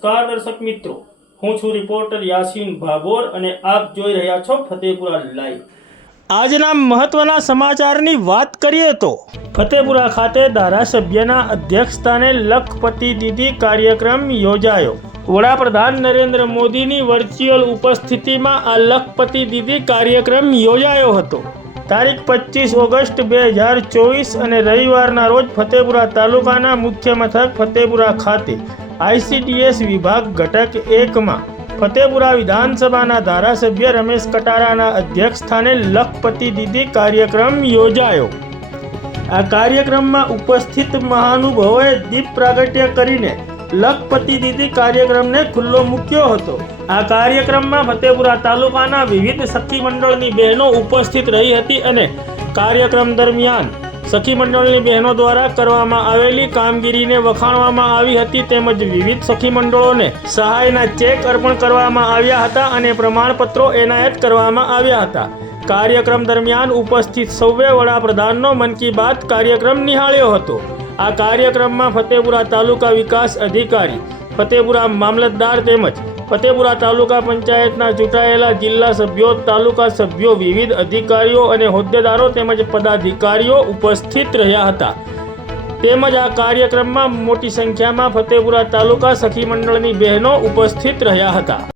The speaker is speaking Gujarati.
દર્શક મિત્રો. હું છું રિપોર્ટર યાસીન ભાગોર અને આપ જોઈ રહ્યા છો ફતેપુરા લાઈવ. આજના મહત્વના સમાચારની વાત કરીએ તો, ફતેપુરા ખાતે ધારાસભ્યના અધ્યક્ષસ્થાને લખપતિ દીદી કાર્યક્રમ યોજાયો. વડાપ્રધાન નરેન્દ્ર મોદીની વર્ચ્યુઅલ ઉપસ્થિતિમાં આ લખપતિ દીદી કાર્યક્રમ યોજાયો હતો. તારીખ પચીસ ઓગસ્ટ બે હજાર ચોવીસ અને રવિવારના રોજ ફતેપુરા તાલુકાના મુખ્ય મથક ફતેપુરા ખાતે આઈસીડીએસ વિભાગ ઘટક એકમાં ફતેપુરા વિધાનસભાના ધારાસભ્ય રમેશ કટારાના અધ્યક્ષસ્થાને લખપતિ દીદી કાર્યક્રમ યોજાયો. આ કાર્યક્રમમાં ઉપસ્થિત મહાનુભાવોએ દીપ પ્રાગટ્ય કરીને લખપતિ દીદી કાર્યક્રમને ખુલ્લો મૂક્યો હતો. આ કાર્યક્રમમાં ફતેપુરા તાલુકાના વિવિધ સખી મંડળની બહેનો ઉપસ્થિત રહી હતી અને કાર્યક્રમ દરમિયાન સખી મંડળની બહેનો દ્વારા કરવામાં આવેલી કામગીરીને વખાણવામાં આવી હતી તેમજ વિવિધ સખી મંડળોને સહાયના ચેક અર્પણ કરવામાં આવ્યા હતા અને પ્રમાણપત્રો એનાયત કરવામાં આવ્યા હતા. કાર્યક્રમ દરમિયાન ઉપસ્થિત સૌએ વડાપ્રધાનનો મન કી બાત કાર્યક્રમ નિહાળ્યો હતો. આ કાર્યક્રમમાં ફતેપુરા તાલુકા વિકાસ અધિકારી, ફતેપુરા મામલતદાર તેમજ ફતેપુરા તાલુકા પંચાયતના ચૂંટાયેલા જિલ્લા સભ્યો, તાલુકા સભ્યો, વિવિધ અધિકારીઓ અને હોદ્દેદારો તેમજ પદાધિકારીઓ ઉપસ્થિત રહ્યા હતા. તેમજ આ કાર્યક્રમમાં મોટી સંખ્યામાં ફતેપુરા તાલુકા સખી મંડળની બહેનો ઉપસ્થિત રહ્યા હતા.